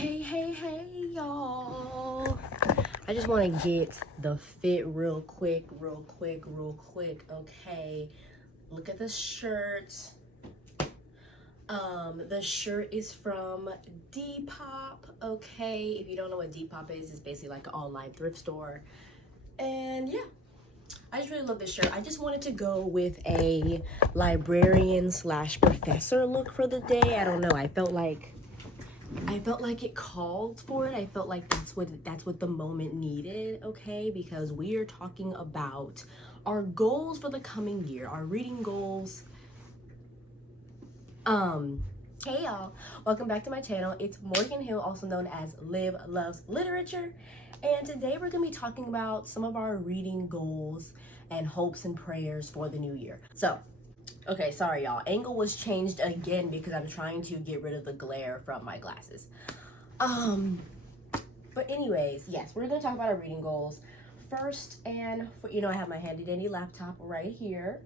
Hey, y'all. I just want to get the fit real quick. Okay. Look at the shirt. The shirt is from Depop. Okay. If you don't know what Depop is, it's basically like an online thrift store. And yeah, I just really love this shirt. I just wanted to go with a librarian / professor look for the day. I don't know. I felt like it called for it. I felt like that's what the moment needed, okay? Because we are talking about our goals for the coming year, our reading goals. Hey y'all, welcome back to my channel. It's Morgan Hill, also known as Liv Loves Literature. And today we're gonna be talking about some of our reading goals and hopes and prayers for the new year. So, okay, sorry y'all. Angle was changed again because I'm trying to get rid of the glare from my glasses. But anyways, yes, we're gonna talk about our reading goals. First and I have my handy dandy laptop right here.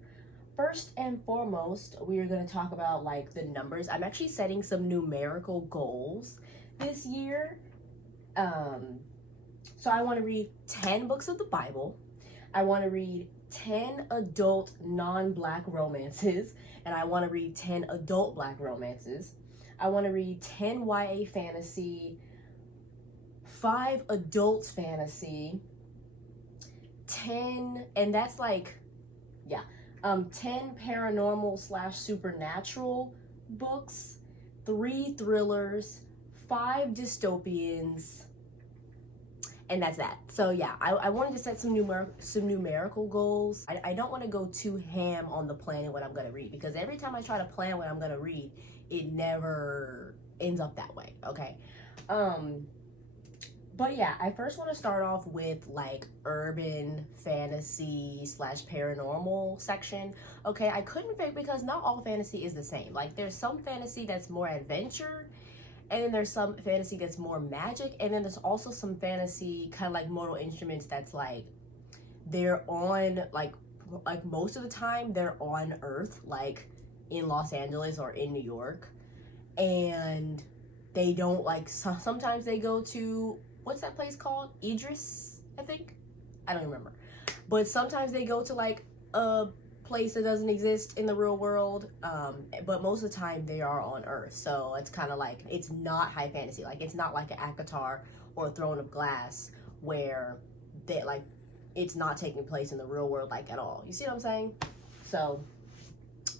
First and foremost, we are gonna talk about like the numbers. I'm actually setting some numerical goals this year. So I wanna read 10 books of the Bible. I wanna read 10 adult non-Black romances, and I want to read 10 adult Black romances. I want to read 10 YA fantasy, 5 adult fantasy, 10, and that's like, 10 paranormal / supernatural books, 3 thrillers, 5 dystopians, and that's that. So yeah, I wanted to set some numerical goals. I don't want to go too ham on the planning what I'm going to read, because every time I try to plan what I'm going to read, it never ends up that way, okay? But yeah, I first want to start off with like urban fantasy / paranormal section. Okay, I couldn't pick because not all fantasy is the same. Like there's some fantasy that's more adventure, and then there's some fantasy that's more magic, and then there's also some fantasy kind of like Mortal Instruments that's like they're on like most of the time they're on Earth, like in Los Angeles or in New York, and they don't like sometimes they go to, what's that place called, Idris, I think, I don't remember, but sometimes they go to like a place that doesn't exist in the real world, but most of the time they are on Earth. So it's kind of like, it's not high fantasy. Like it's not like an ACOTAR or a Throne of Glass where they like it's not taking place in the real world like at all. You see what I'm saying? So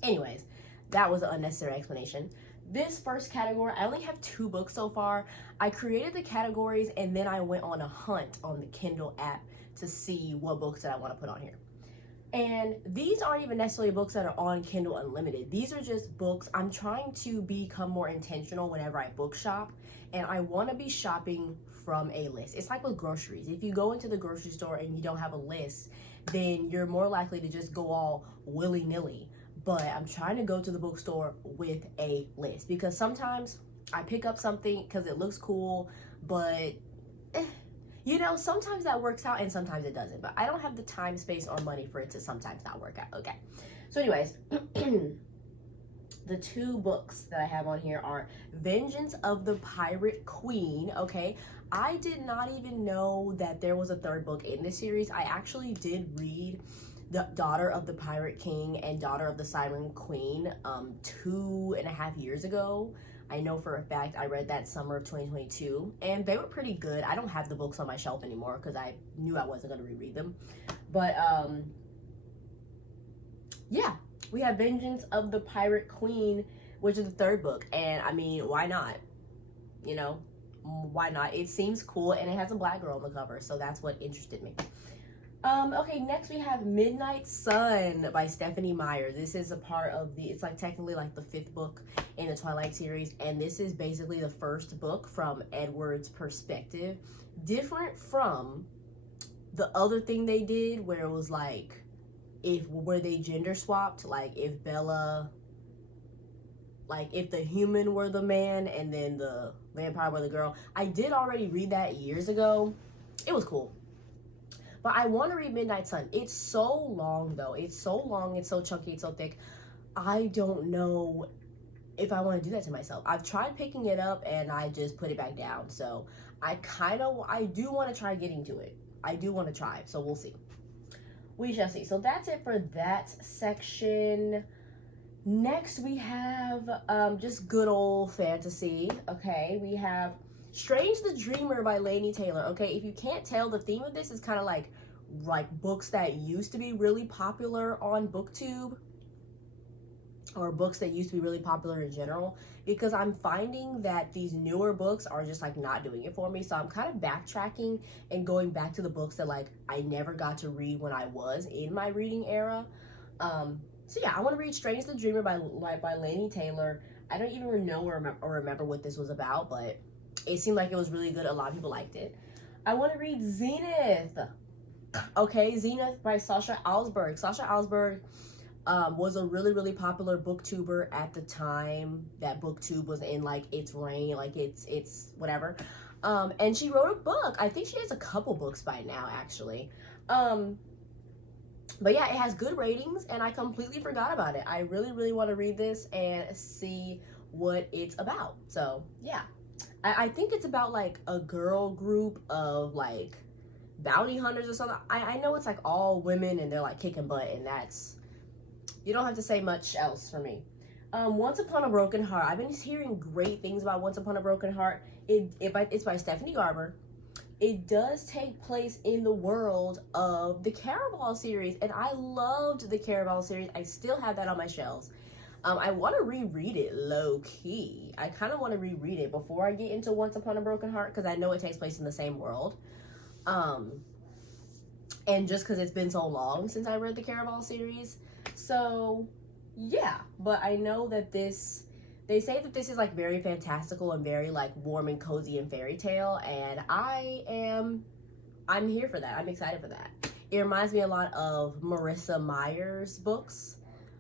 anyways, that was an unnecessary explanation. This first category, I only have 2 books so far. I created the categories and then I went on a hunt on the Kindle app to see what books that I want to put on here. And these aren't even necessarily books that are on Kindle Unlimited. These are just books. I'm trying to become more intentional whenever I book shop, and I want to be shopping from a list. It's like with groceries. If you go into the grocery store and you don't have a list, then you're more likely to just go all willy-nilly. But I'm trying to go to the bookstore with a list, because sometimes I pick up something because it looks cool, but sometimes that works out and sometimes it doesn't. But I don't have the time, space, or money for it to sometimes not work out. Okay. So anyways, the 2 books that I have on here are Vengeance of the Pirate Queen. Okay. I did not even know that there was a 3rd book in this series. I actually did read the Daughter of the Pirate King and Daughter of the Siren Queen 2.5 years ago. I know for a fact I read that summer of 2022, and they were pretty good. I don't have the books on my shelf anymore because I knew I wasn't going to reread them. But yeah, we have Vengeance of the Pirate Queen, which is the 3rd book, and I mean, why not? Why not? It seems cool, and it has a Black girl on the cover, so that's what interested me. Okay, next we have Midnight Sun by Stephenie Meyer. This is a part of it's like technically like the 5th book in the Twilight series, and this is basically the 1st book from Edward's perspective. Different from the other thing they did where it was like, where they gender swapped, like if Bella, like if the human were the man and then the vampire were the girl. I did already read that years ago. It was cool. But I want to read Midnight Sun. It's so long, though. It's so long, it's so chunky, it's so thick. I don't know if I want to do that to myself. I've tried picking it up and I just put it back down. So I do want to try getting to it. I do want to try it. So we'll see. We shall see. So that's it for that section. Next we have just good old fantasy. Okay, we have Strange the Dreamer by Laini Taylor. Okay, if you can't tell, the theme of this is kind of like books that used to be really popular on BookTube, or books that used to be really popular in general, because I'm finding that these newer books are just like not doing it for me. So I'm kind of backtracking and going back to the books that like I never got to read when I was in my reading era. So yeah, I want to read Strange the Dreamer by Laini Taylor. I don't even know or remember what this was about, but it seemed like it was really good. A lot of people liked it. I want to read Zenith. Okay, Zenith by Sasha Alsberg. Sasha Alsberg was a really, really popular booktuber at the time that BookTube was in like its reign, like it's whatever. And she wrote a book. I think she has a couple books by now, actually. But yeah, it has good ratings, and I completely forgot about it. I really, really want to read this and see what it's about. So yeah, I think it's about like a girl group of like bounty hunters or something. I know it's like all women and they're like kicking butt, and that's, you don't have to say much else for me. Once Upon a Broken Heart. I've been hearing great things about Once Upon a Broken Heart. It's by Stephanie Garber. It does take place in the world of the Caraval series, and I loved the Caraval series. I still have that on my shelves. I want to reread it low-key. I kind of want to reread it before I get into Once Upon a Broken Heart, because I know it takes place in the same world. And just because it's been so long since I read the Caraval series. So, yeah. But I know that they say that this is like very fantastical and very like warm and cozy and fairy tale, and I'm here for that. I'm excited for that. It reminds me a lot of Marissa Meyer's books.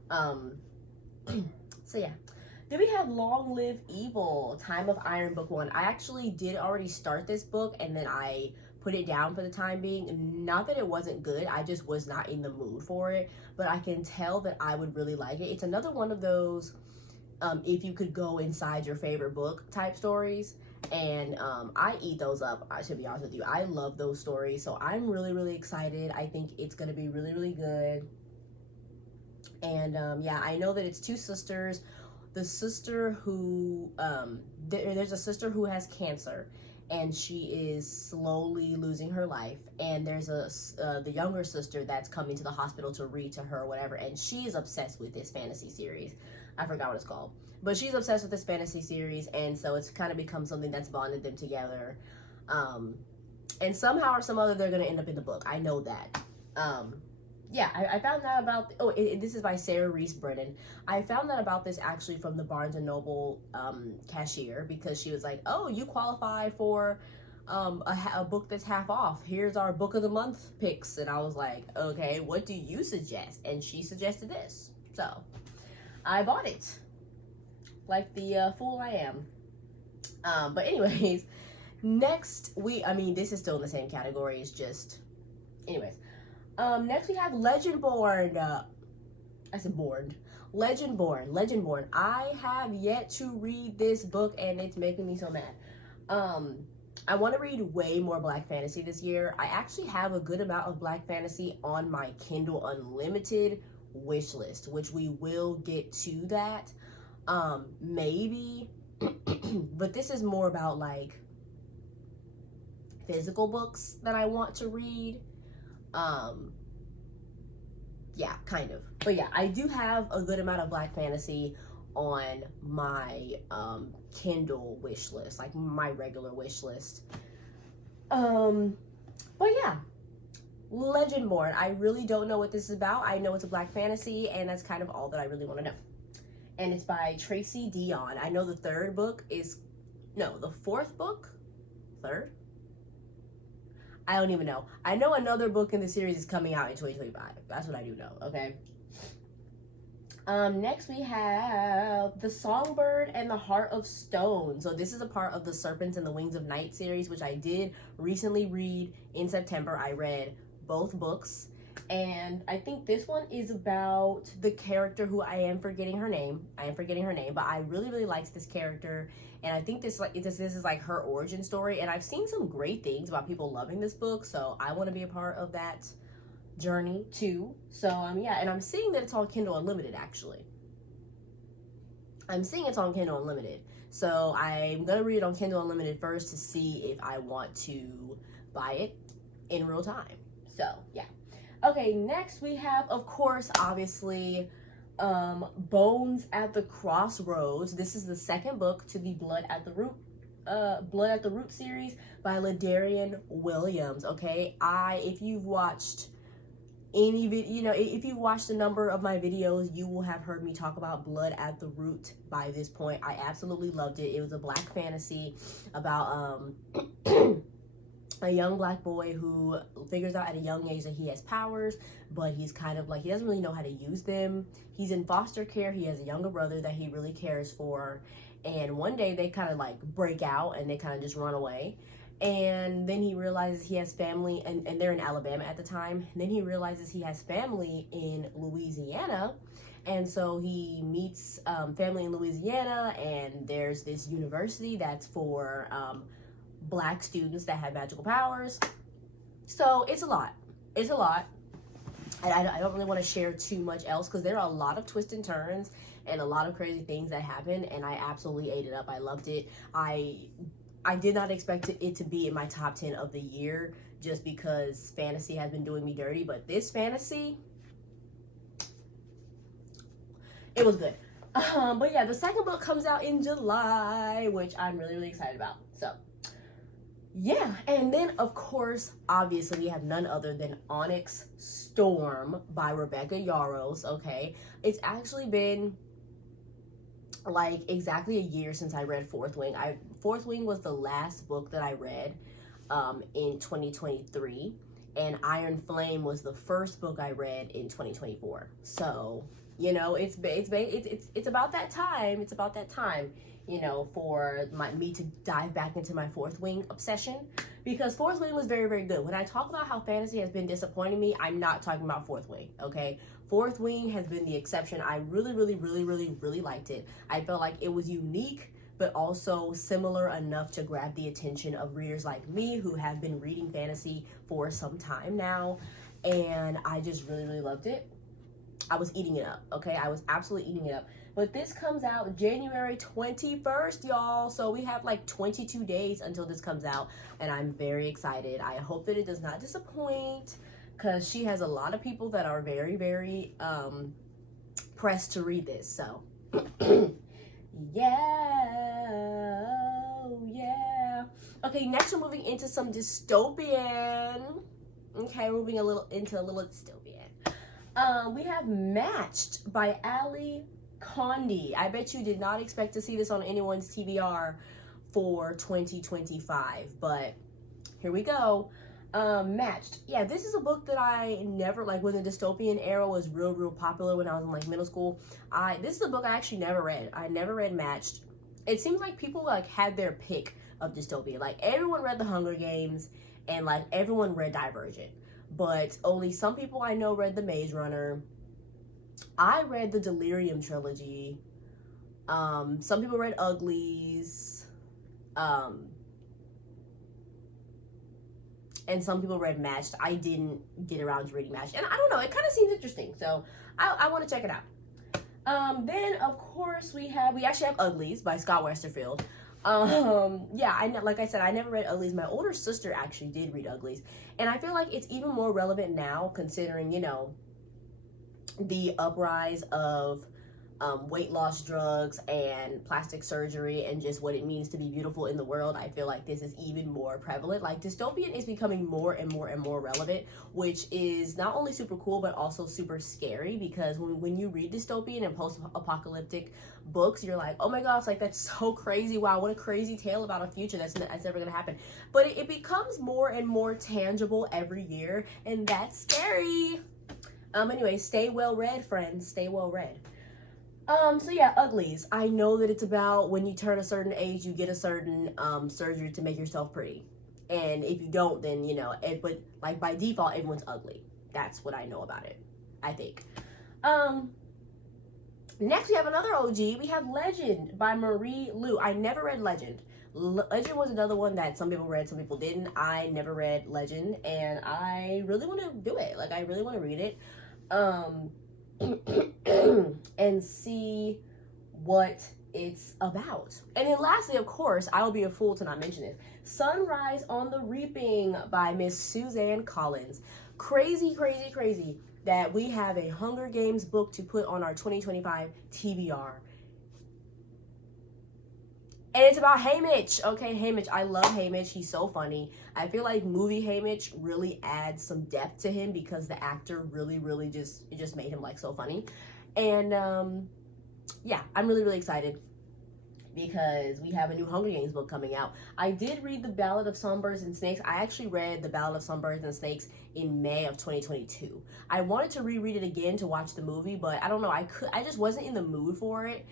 So yeah. Then we have Long Live Evil, Time of Iron, Book 1. I actually did already start this book, and then I put it down for the time being. Not that it wasn't good, I just was not in the mood for it, but I can tell that I would really like it. It's another one of those if you could go inside your favorite book type stories, and I eat those up, to be honest with you. I love those stories, so I'm really, really excited. I think it's gonna be really, really good. And yeah, I know that it's two sisters. The sister who there's a sister who has cancer, and she is slowly losing her life, and there's the younger sister that's coming to the hospital to read to her or whatever, and she is obsessed with this fantasy series. I forgot what it's called, but she's obsessed with this fantasy series, and so it's kind of become something that's bonded them together. And somehow or some other, they're gonna end up in the book. I know that. Yeah, I found that about, this is by Sarah Reese Brennan. I found that about this actually from the Barnes & Noble cashier, because she was like, oh, you qualify for a book that's half off. Here's our book of the month picks. And I was like, okay, what do you suggest? And she suggested this. So I bought it like the fool I am. But anyways, next this is still in the same category. It's just, anyways. Next we have Legendborn. I said Born. Legendborn. I have yet to read this book, and it's making me so mad. I want to read way more Black fantasy this year. I actually have a good amount of Black fantasy on my Kindle Unlimited wish list, which we will get to that. Maybe, but this is more about like physical books that I want to read. Yeah, kind of. But yeah, I do have a good amount of Black fantasy on my Kindle wish list, like my regular wish list. But yeah, Legendborn. I really don't know what this is about. I know it's a Black fantasy, and that's kind of all that I really want to know. And it's by Tracy Deonn. I know the fourth book? Third? I don't even know. I know another book in the series is coming out in 2025. That's what I do know, okay? Next we have The Songbird and the Heart of Stone. So this is a part of the Serpents and the Wings of Night series, which I did recently read in September. I read both books, And I think this one is about the character who I am forgetting her name. But I really, really liked this character. And I think this is like her origin story. And I've seen some great things about people loving this book. So I want to be a part of that journey too. So yeah, and I'm seeing that it's on Kindle Unlimited actually. I'm seeing it's on Kindle Unlimited. So I'm going to read it on Kindle Unlimited first to see if I want to buy it in real time. So yeah. Okay, next we have, of course, obviously, Bones at the Crossroads. This is the second book to the Blood at the Root series by Ladarian Williams. Okay, if you've watched any video, if you've watched a number of my videos, you will have heard me talk about Blood at the Root by this point. I absolutely loved it. It was a black fantasy about a young black boy who figures out at a young age that he has powers, but he's kind of like, he doesn't really know how to use them. He's in foster care. He has a younger brother that he really cares for. And one day they kind of like break out and they kind of just run away. And then he realizes he has family, and they're in Alabama at the time. And then he realizes he has family in Louisiana. And so he meets family in Louisiana, and there's this university that's for black students that have magical powers. So it's a lot. It's a lot. I don't really want to share too much else because there are a lot of twists and turns and a lot of crazy things that happen, and I absolutely ate it up. I loved it. I did not expect it to be in my top 10 of the year just because fantasy has been doing me dirty, but this fantasy, it was good. But yeah, the second book comes out in July, which I'm really, really excited about. So yeah, and then of course, obviously, we have none other than Onyx Storm by Rebecca Yarros. Okay, it's actually been like exactly a year since I read Fourth Wing. Fourth Wing was the last book that I read in 2023, and Iron Flame was the first book I read in 2024. So it's about that time. It's about that time, for me to dive back into my Fourth Wing obsession, because Fourth Wing was very, very good. When I talk about how fantasy has been disappointing me, I'm not talking about Fourth Wing, okay? Fourth Wing has been the exception. I really, really, really, really, really liked it. I felt like it was unique, but also similar enough to grab the attention of readers like me who have been reading fantasy for some time now, and I just really, really loved it. I was eating it up, okay? I was absolutely eating it up. But this comes out January 21st, y'all. So we have like 22 days until this comes out, and I'm very excited. I hope that it does not disappoint, because she has a lot of people that are very, very pressed to read this. So yeah. Okay, next we're moving into some dystopian. Okay, moving into a little dystopian. We have Matched by Ali Condi. I bet you did not expect to see this on anyone's TBR for 2025, but here we go. Matched. Yeah, this is a book that I never, like, when the dystopian era was real popular when I was in like middle school. This is a book I actually never read. I never read Matched. It seems like people like had their pick of dystopia. Like, everyone read The Hunger Games and like everyone read Divergent, but only some people I know read The Maze Runner. I read the Delirium trilogy. Some people read Uglies. And some people read Matched. I didn't get around to reading Matched. And I don't know, it kind of seems interesting. So I want to check it out. Then, of course, we actually have Uglies by Scott Westerfeld. Yeah, like I said, I never read Uglies. My older sister actually did read Uglies. And I feel like it's even more relevant now, considering, the uprise of weight loss drugs and plastic surgery and just what it means to be beautiful in the world. I feel like this is even more prevalent. Like, dystopian is becoming more and more relevant, which is not only super cool but also super scary, because when you read dystopian and post-apocalyptic books, you're like, oh my gosh, like, that's so crazy. Wow, what a crazy tale about a future that's never gonna happen. But it becomes more and more tangible every year, and that's scary. Anyway, stay well read, friends. Stay well read. So yeah, Uglies. I know that it's about when you turn a certain age, you get a certain surgery to make yourself pretty. And if you don't, then, but like by default, everyone's ugly. That's what I know about it, I think. Next we have another OG. We have Legend by Marie Lu. I never read Legend. Legend was another one that some people read, some people didn't. I never read Legend, and I really want to do it. Like, I really want to read it and see what it's about. And then lastly, of course, I will be a fool to not mention it, Sunrise on the Reaping by Miss Suzanne Collins. Crazy that we have a Hunger Games book to put on our 2025 TBR. And it's about Haymitch. Okay, Haymitch. I love Haymitch. He's so funny. I feel like movie Haymitch really adds some depth to him because the actor really just made him like so funny. And yeah, I'm really excited because we have a new Hunger Games book coming out. I did read The Ballad of Songbirds and Snakes. I actually read The Ballad of Songbirds and Snakes in May of 2022. I wanted to reread it again to watch the movie, but I don't know. I just wasn't in the mood for it.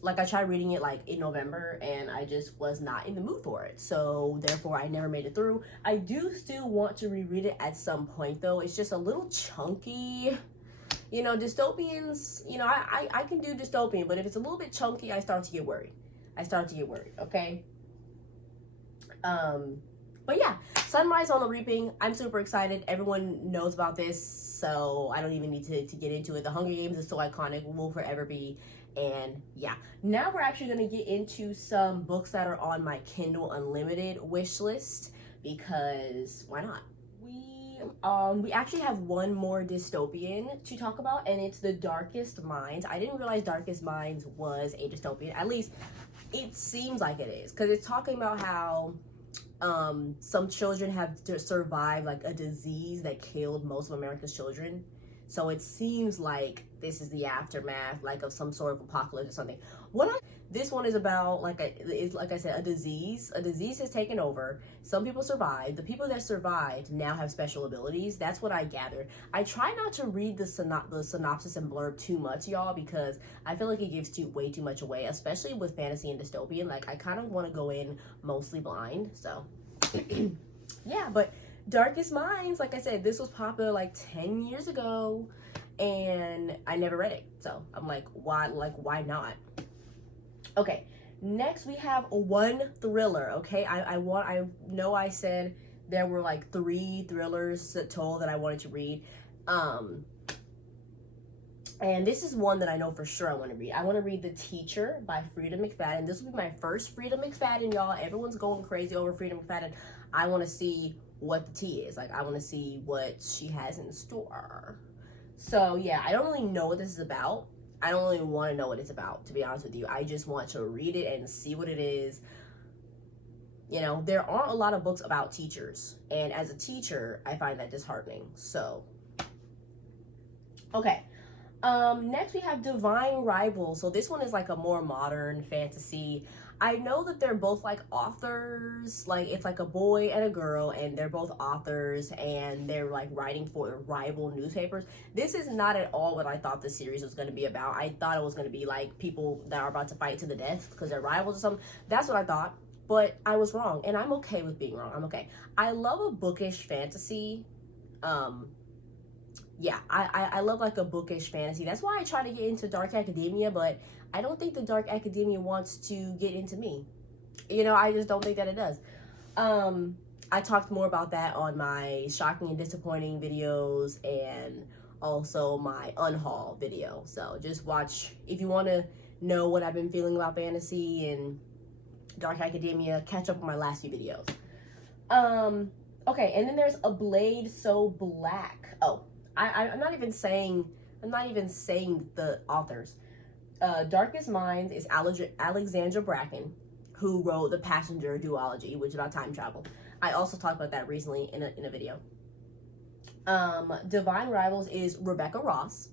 Like, I tried reading it like in November and I just was not in the mood for it. So therefore I never made it through. I do still want to reread it at some point though. It's just a little chunky. You know, dystopians, you know, I can do dystopian, but if it's a little bit chunky, I start to get worried. Okay? But yeah, Sunrise on the Reaping, I'm super excited. Everyone knows about this, so I don't even need to get into it. The Hunger Games is so iconic, will forever be. And yeah, now we're actually going to get into some books that are on my Kindle Unlimited wish list, because why not? We actually have one more dystopian to talk about, and it's The Darkest Minds. I didn't realize Darkest Minds was a dystopian. At least it seems like it is, because it's talking about how some children have survived like a disease that killed most of America's children. So it seems like this is the aftermath, like, of some sort of apocalypse or something. This one is about, like I said, a disease. A disease has taken over. Some people survived. The people that survived now have special abilities. That's what I gathered. I try not to read the synopsis and blurb too much, y'all, because I feel like it gives way too much away, especially with fantasy and dystopian. Like, I kind of want to go in mostly blind. So, yeah, but Darkest Minds, like I said, this was popular like 10 years ago, and I never read it. So I'm like, why not? Okay, next we have one thriller. Okay, I know I said there were like 3 thrillers told that I wanted to read, and this is one that I know for sure I want to read. I want to read The Teacher by Freida McFadden. This will be my first Freida McFadden, y'all. Everyone's going crazy over Freida McFadden. I want to see what the tea is. Like, I want to see what she has in store. So yeah, I don't really know what this is about. I don't really want to know what it's about, to be honest with you. I just want to read it and see what it is. You know, there aren't a lot of books about teachers, and as a teacher, I find that disheartening. So, okay. Next we have Divine Rivals. So this one is like a more modern fantasy. I know that they're both like authors, like it's like a boy and a girl, and they're both authors, and they're like writing for rival newspapers. This is not at all what I thought the series was going to be about. I thought it was going to be like people that are about to fight to the death because they're rivals or something. That's what I thought, but I was wrong, and I'm okay with being wrong. I'm okay. I love a bookish fantasy. Yeah, I love like a bookish fantasy. That's why I try to get into Dark Academia, but I don't think the Dark Academia wants to get into me. You know, I just don't think that it does. I talked more about that on my shocking and disappointing videos and also my unhaul video. So just watch if you want to know what I've been feeling about fantasy and Dark Academia. Catch up on my last few videos. Okay, and then there's A Blade So Black. Oh, I'm not even saying the authors. Darkest Minds is Alexandra Bracken, who wrote The Passenger duology, which is about time travel. I also talked about that recently in a video. Divine Rivals is Rebecca Ross,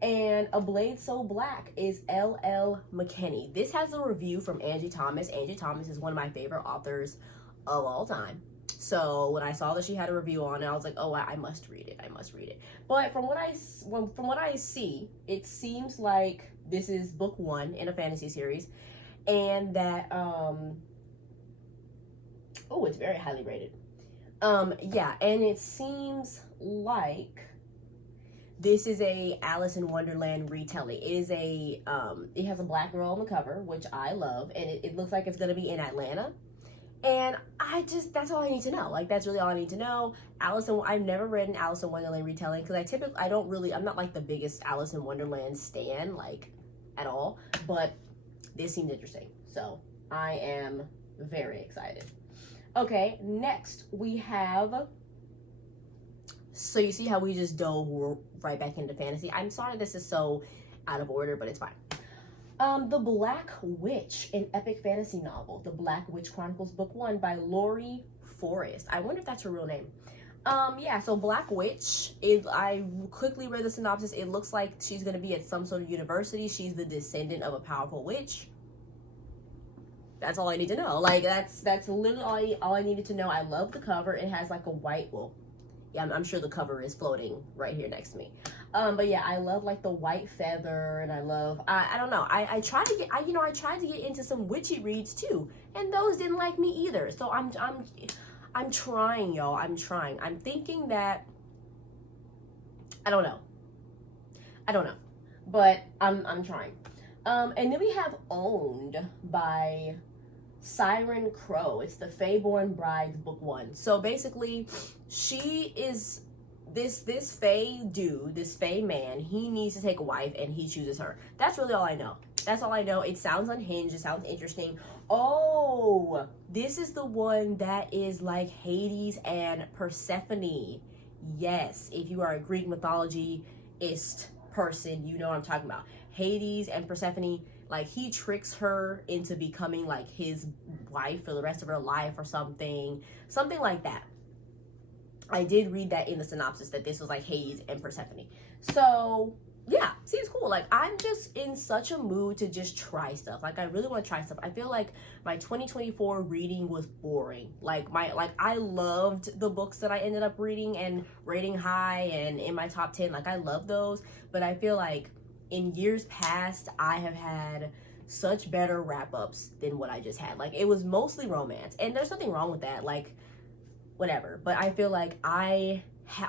and A Blade So Black is L.L. McKinney. This has a review from Angie Thomas. Angie Thomas is one of my favorite authors of all time. So when I saw that she had a review on it, I was like, oh, I must read it. I must read it. But from what I see, it seems like this is book 1 in a fantasy series, and that it's very highly rated. Yeah, and it seems like this is a Alice in Wonderland retelling. It is it has a black girl on the cover, which I love, and it looks like it's gonna be in Atlanta. And that's all I need to know. Like, that's really all I need to know. I've never read an Alice in Wonderland retelling because I'm not like the biggest Alice in Wonderland stan, like, at all. But this seems interesting. So I am very excited. Okay, next we have, so you see how we just dove right back into fantasy. I'm sorry this is so out of order, but it's fine. The Black Witch, an epic fantasy novel. The Black Witch Chronicles Book 1 by Laurie Forrest. I wonder if that's her real name. Yeah, so Black Witch, I quickly read the synopsis. It looks like she's going to be at some sort of university. She's the descendant of a powerful witch. That's all I need to know. Like, that's literally all I needed to know. I love the cover. It has like a white, well, yeah, I'm sure the cover is floating right here next to me. But yeah, I love like the white feather, and I don't know. I tried to get into some witchy reads too, and those didn't like me either. So I'm trying, y'all. I'm trying. I'm thinking that, I don't know, but I'm trying. And then we have Owned by Siren Crow. It's the Faeborn Brides Book 1. So basically, she is this Fae dude, this Fae man. He needs to take a wife, and he chooses her. That's really all I know. That's all I know. It sounds unhinged. It sounds interesting. Oh, this is the one that is like Hades and Persephone. Yes, if you are a Greek mythology-ist person, you know what I'm talking about. Hades and Persephone, like, he tricks her into becoming like his wife for the rest of her life or something like that. I did read that in the synopsis, that this was like Hades and Persephone. So yeah, seems cool. Like, I'm just in such a mood to just try stuff. Like, I really want to try stuff. I feel like my 2024 reading was boring. Like, I loved the books that I ended up reading and rating high and in my top 10. Like, I love those, but I feel like in years past, I have had such better wrap-ups than what I just had. Like, it was mostly romance, and there's nothing wrong with that, like, whatever. But I feel like I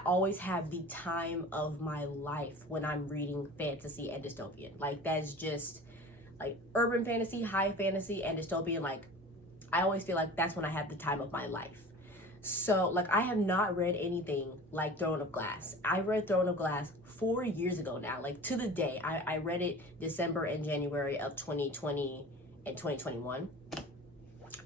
always have the time of my life when I'm reading fantasy and dystopian. Like, that's just, like, urban fantasy, high fantasy, and dystopian. Like, I always feel like that's when I have the time of my life. So, like, I have not read anything like Throne of Glass. I read Throne of Glass 4 years ago now, like, to the day. I read it December and January of 2020 and 2021.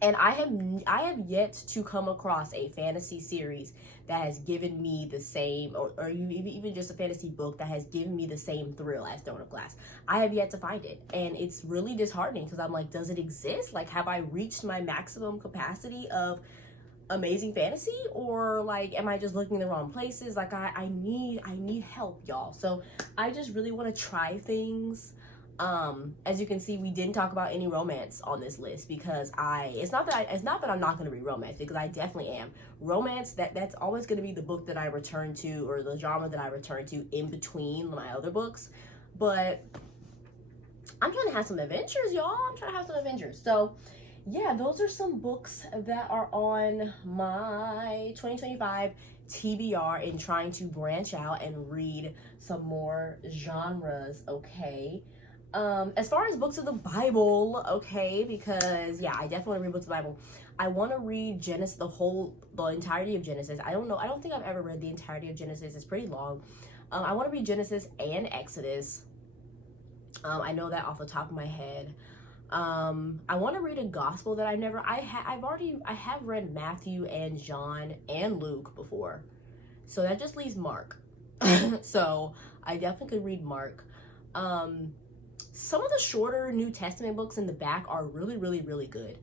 And I have yet to come across a fantasy series that has given me the same, or even just a fantasy book that has given me the same thrill as Throne of Glass. I have yet to find it, and it's really disheartening because I'm like, does it exist? Like, have I reached my maximum capacity of amazing fantasy, or like, am I just looking in the wrong places? Like, I need help, y'all. So I just really want to try things. As you can see, we didn't talk about any romance on this list because it's not that I'm not going to read romance, because I definitely am. Romance, that's always going to be the book that I return to, or the genre that I return to in between my other books. But I'm trying to have some adventures, y'all. I'm trying to have some adventures. So yeah, those are some books that are on my 2025 TBR in trying to branch out and read some more genres, okay? As far as books of the Bible, okay, because yeah, I definitely want to read books of the Bible. I want to read Genesis, the entirety of Genesis. I don't think I've ever read the entirety of Genesis. It's pretty long. I want to read Genesis and Exodus. I know that off the top of my head. I want to read a gospel that I have read Matthew and John and Luke before. So that just leaves Mark. So I definitely could read Mark. Some of the shorter New Testament books in the back are really, really, really good.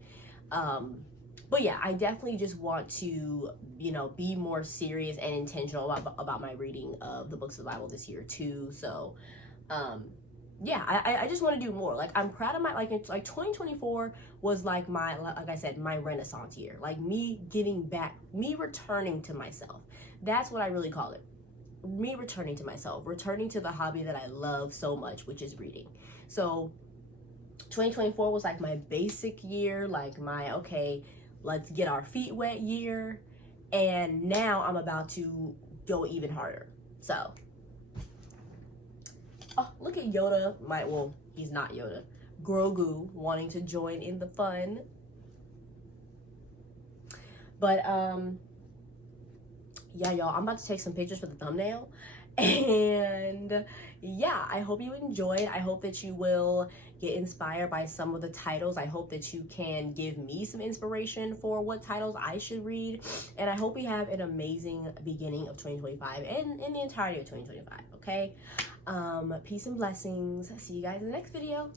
But yeah, I definitely just want to, be more serious and intentional about my reading of the books of the Bible this year too. So, yeah, I just want to do more. Like, I'm proud of like 2024 was like I said, my renaissance year. Like, me getting back, me returning to myself. That's what I really call it. Me returning to myself, returning to the hobby that I love so much, which is reading. So 2024 was like my basic year, like my, okay, let's get our feet wet year. And now I'm about to go even harder. So, oh, look at Yoda. Well, he's not Yoda. Grogu wanting to join in the fun. But, yeah, y'all, I'm about to take some pictures for the thumbnail. And yeah, I hope you enjoyed. I hope that you will get inspired by some of the titles. I hope that you can give me some inspiration for what titles I should read. And I hope we have an amazing beginning of 2025 and in the entirety of 2025, okay? Peace and blessings. See you guys in the next video.